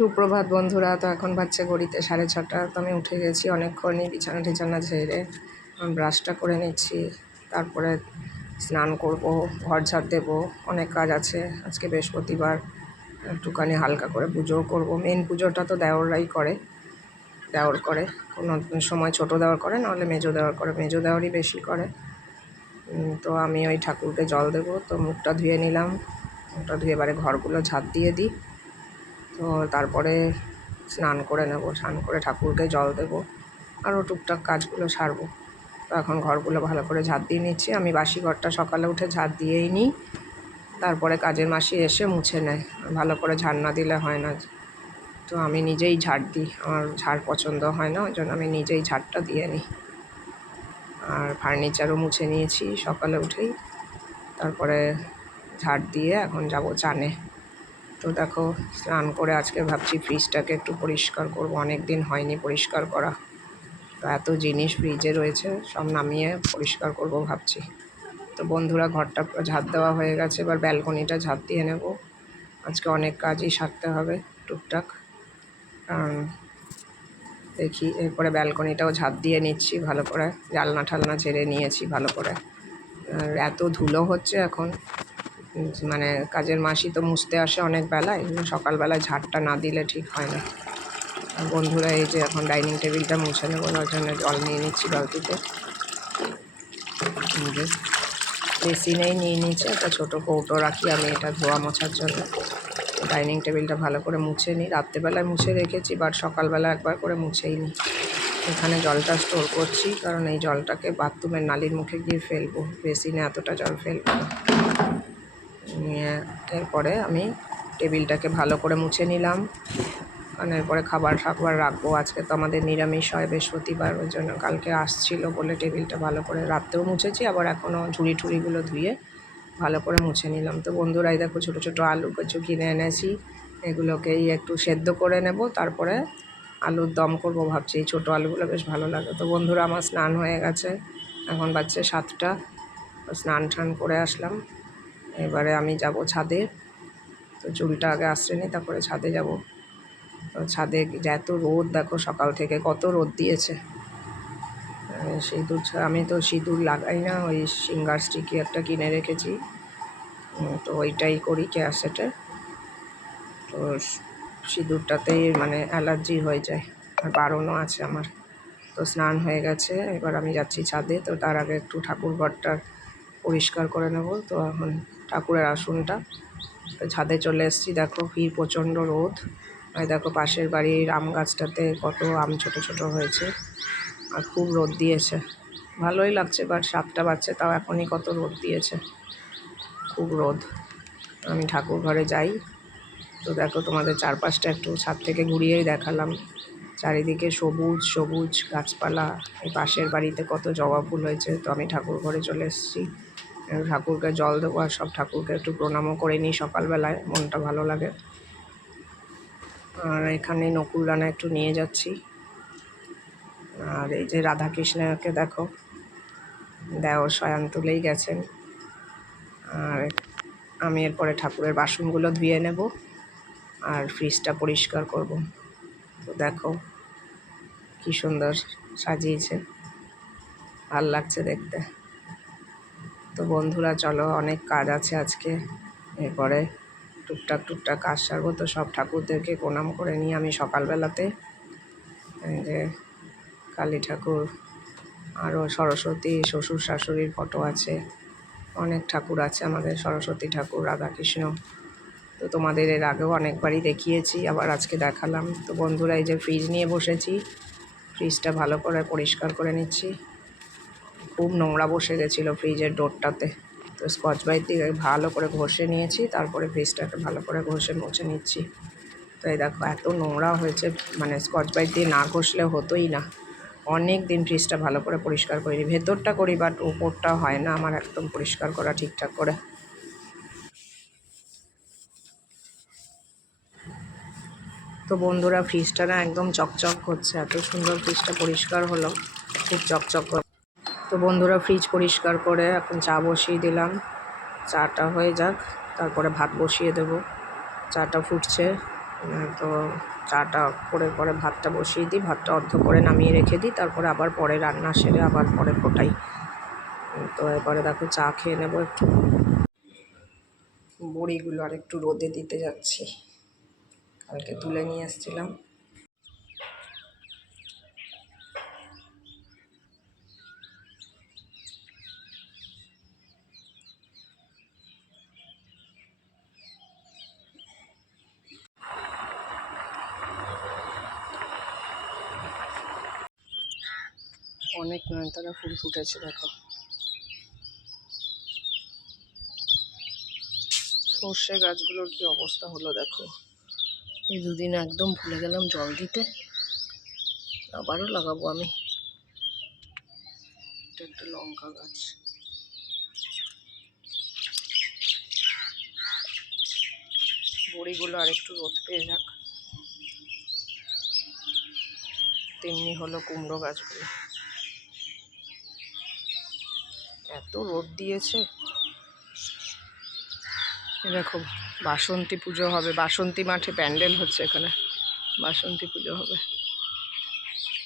সুপ্রভাত বন্ধুরা। তো এখন বাজছে ঘড়িতে 6:30। তো আমি উঠে গেছি অনেকক্ষণই, বিছানা টিছানা ঝেড়ে ব্রাশটা করে নিচ্ছি, তারপরে স্নান করব, ঘর ঝাড় দেবো, অনেক কাজ আছে। আজকে বৃহস্পতিবার, একটুখানি হালকা করে পুজোও করব। মেন পুজোটা তো দেওররাই করে, দেওর করে, কোনো সময় ছোটো দেওর করে, নাহলে মেজো দেওর করে, মেজো দেওরই বেশি করে। তো আমি ওই ঠাকুরকে জল দেবো, তো মুখটা ধুয়ে নিলাম, মুখটা ধুয়ে এবারে ঘরগুলো ঝাঁট দিয়ে দিই। তো তারপরে স্নান করে নেব, স্নান করে ঠাকুরকে জল দেবো, আরও টুকটাক কাজগুলো সারবো। তো এখন ঘরগুলো ভালো করে ঝাঁট দিয়ে নিচ্ছি। আমি বাসি ঘরটা সকালে উঠে ঝাঁট দিয়েই নিই, তারপরে কাজের মাসি এসে মুছে নেয়। ভালো করে ঝাড় না দিলে হয় না, তো আমি নিজেই ঝাড় দিই। আমার ঝাড় পছন্দ হয় না, ওই জন্য আমি নিজেই ঝাড়টা দিয়ে নিই। আর ফার্নিচারও মুছে নিয়েছি সকালে উঠেই, তারপরে ঝাড় দিয়ে এখন যাব চানে। তো দেখো, স্নান করে আজকে ভাবছি ফ্রিজটাকে একটু পরিষ্কার করব, অনেক দিন হয়নি পরিষ্কার করা। তো এত জিনিস ফ্রিজে রয়েছে, সব নামিয়ে পরিষ্কার করব ভাবছি। তো বন্ধুরা, ঘরটা ঝাঁট দেওয়া হয়ে গেছে, এবার ব্যালকনিটা ঝাঁট দিয়ে নেব। আজকে অনেক কাজই সারতে হবে টুকটাক, কারণ দেখি এরপরে ব্যালকনিটাও ঝাঁট দিয়ে নিচ্ছি ভালো করে, জালনা ঠালনা ঝেড়ে নিয়েছি ভালো করে। আর এত ধুলো হচ্ছে এখন, মানে কাজের মাসি তো মুছতে আসে অনেক বেলায়, সকালবেলায় ঝাড়টা না দিলে ঠিক হয় না। বন্ধুরা, এই যে এখন ডাইনিং টেবিলটা মুছে নেবো, তার জন্য জল নিয়ে নিচ্ছি বালতিতে। বেসিনেই নিয়ে নিচ্ছে একটা ছোটো কৌটো রাখি আমি এটা ধোয়া মোছার জন্য। ডাইনিং টেবিলটা ভালো করে মুছে নিই, রাত্রেবেলায় মুছে রেখেছি, বাট সকালবেলা একবার করে মুছেই নিই। এখানে জলটা স্টোর করছি, কারণ এই জলটাকে বাথরুমের নালির মুখে গিয়ে ফেলবো, বেসিনে এতটা জল ফেলবো না। এরপরে আমি টেবিলটাকে ভালো করে মুছে নিলাম, কারণ এরপরে খাবার রাখবো। আজকে তো আমাদের নিরামিষ হয় বৃহস্পতিবার, ওই জন্য কালকে আসছিল বলে টেবিলটা ভালো করে রাত্রেও মুছেছি, আবার এখনও ঝুড়ি ঠুড়িগুলো ধুয়ে ভালো করে মুছে নিলাম। তো বন্ধুরাই দেখো, ছোটো ছোটো আলু কিছু কিনে এনেছি, এগুলোকেই একটু সেদ্ধ করে নেব, তারপরে আলুর দম করব ভাবছি। এই ছোটো আলুগুলো বেশ ভালো লাগে। তো বন্ধুরা, আমার স্নান হয়ে গেছে, এখন বাজছে 7টা। স্নান টান করে আসলাম, এবারে আমি যাব ছাদে। তো চুলটা আগে আশ্রে নিই, তারপরে ছাদে যাব। তো ছাদে এত রোদ, দেখো সকাল থেকে কত রোদ দিয়েছে। সিঁদুর আমি তো সিঁদুর লাগাই না, ওই সিঙ্গার স্টিকি একটা কিনে রেখেছি, তো ওইটাই করি ক্যাসেটে। তো সিঁদুরটাতেই মানে অ্যালার্জি হয়ে যায়, আর বারণও আছে আমার। তো স্নান হয়ে গেছে, এবার আমি যাচ্ছি ছাদে। তো তার আগে একটু ঠাকুর ঘরটা পরিষ্কার করে নেব। তো এখন ঠাকুরের আসনটা, তো ছাদে চলে এসেছি। দেখো কি প্রচণ্ড রোদ। আর দেখো পাশের বাড়ির আম গাছটাতে কত আম ছোট ছোট হয়েছে, আর খুব রোদ দিয়েছে। ভালোই লাগছে, বাট 7টা বাজছে, তাও এখনই কত রোদ দিয়েছে, খুব রোদ। আমি ঠাকুর ঘরে যাই। তো দেখো, তোমাদের চারপাশটা একটু ছাদ থেকে ঘুরিয়েই দেখালাম। চারিদিকে সবুজ সবুজ গাছপালা। এই পাশের বাড়িতে কত জবা ফুল হয়েছে। তো আমি ঠাকুর ঘরে চলে এসেছি, ঠাকুরকে জল দেবো, আর সব ঠাকুরকে একটু প্রণামও করে নিই সকালবেলায়, মনটা ভালো লাগে। আর এখানে নকুলদানা একটু নিয়ে যাচ্ছি। আর এই যে রাধাকৃষ্ণকে দেখো, দেওর শয়ান তুলেই গেছেন। আর আমি এরপরে ঠাকুরের বাসনগুলো ধুয়ে নেব, আর ফ্রিজটা পরিষ্কার করব। তো দেখো কি সুন্দর সাজিয়েছে, ভাল লাগছে দেখতে। তো বন্ধুরা, চলো, অনেক কাজ আছে আজকে, এরপরে টুকটাক টুকটাক কাজ সারবো। তো সব ঠাকুরদেরকে প্রণাম করে নিই আমি সকালবেলাতে। এই যে কালী ঠাকুর, আরও সরস্বতী, শ্বশুর শাশুড়ির ফটো আছে, অনেক ঠাকুর আছে আমাদের, সরস্বতী ঠাকুর, রাধাকৃষ্ণ। তো তোমাদের এর আগেও অনেকবারই দেখিয়েছি, আবার আজকে দেখালাম। তো বন্ধুরা, এই যে ফ্রিজ নিয়ে বসেছি, ফ্রিজটা ভালো করে পরিষ্কার করে নিচ্ছি। খুব নোংরা বসে গেছিলো ফ্রিজের ডোরটাতে, তো স্কচ ব্রাইট দিয়ে ভালো করে ঘষে নিয়েছি, তারপরে ফ্রিজটাকে ভালো করে ঘষে মুছে নিচ্ছি। তো এই দেখো এত নোংরা হয়েছে, মানে স্কচ ব্রাইট দিয়ে না ঘষলে হতোই না। অনেক দিন ফ্রিজটা ভালো করে পরিষ্কার করিনি, ভেতরটা করি, বাট উপরটা হয় না আমার একদম পরিষ্কার করা ঠিকঠাক করে। তো বন্ধুরা, ফ্রিজটা না একদম চকচক করছে, এত সুন্দর ফ্রিজটা পরিষ্কার হলো, খুব চকচক করে। তো বন্ধুরা, ফ্রিজ পরিষ্কার করে এখন চা বসিয়ে দিলাম। চাটা হয়ে যাক, তারপরে ভাত বসিয়ে দেবো। চাটা ফুটছে, তো চাটা করে পরে ভাতটা বসিয়ে দিই, ভাতটা অর্ধ করে নামিয়ে রেখে দিই, তারপরে আবার পরে রান্না সেরে আবার পরে ফোটাই। তো এবারে দেখো চা খেয়ে নেবো একটু। বড়িগুলো আর একটু রোদে দিতে যাচ্ছি, কালকে তুলে নিয়ে এসেছিলাম। অনেক নয়নতারা ফুল ফুটেছে দেখো। সর্ষে গাছগুলোর কি অবস্থা হলো দেখো, এই দুদিন একদম ভুলে গেলাম জল দিতে, আবারও লাগাবো আমি। এটা একটা লঙ্কা গাছ, বড়িগুলো আর একটু রোদ পেয়ে যাক, তেমনি হলো কুমড়ো গাছগুলো, এত রোদ দিয়েছে। দেখো বাসন্তী পুজো হবে, বাসন্তী মাঠে প্যান্ডেল হচ্ছে, এখানে বাসন্তী পুজো হবে,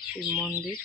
শিব মন্দির।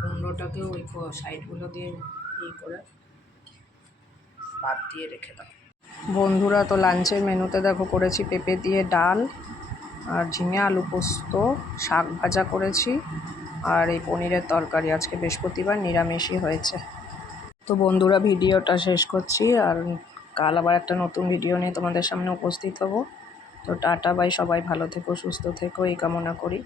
কুমড়োটাকেও ওই সাইডগুলো দিয়ে করে বাদ দিয়ে রেখে দাও। বন্ধুরা, তো লাঞ্চের মেনুতে দেখো করেছি পেঁপে দিয়ে ডাল, আর ঝিঙে আলু পোস্ত, শাক ভাজা করেছি, আর এই পনিরের তরকারি। আজকে বৃহস্পতিবার, নিরামিষই হয়েছে। তো বন্ধুরা, ভিডিওটা শেষ করছি, আর কাল আবার একটা নতুন ভিডিও নিয়ে তোমাদের সামনে উপস্থিত হব। তো টাটা বাই, সবাই ভালো থেকো, সুস্থ থেকো, এই কামনা করি।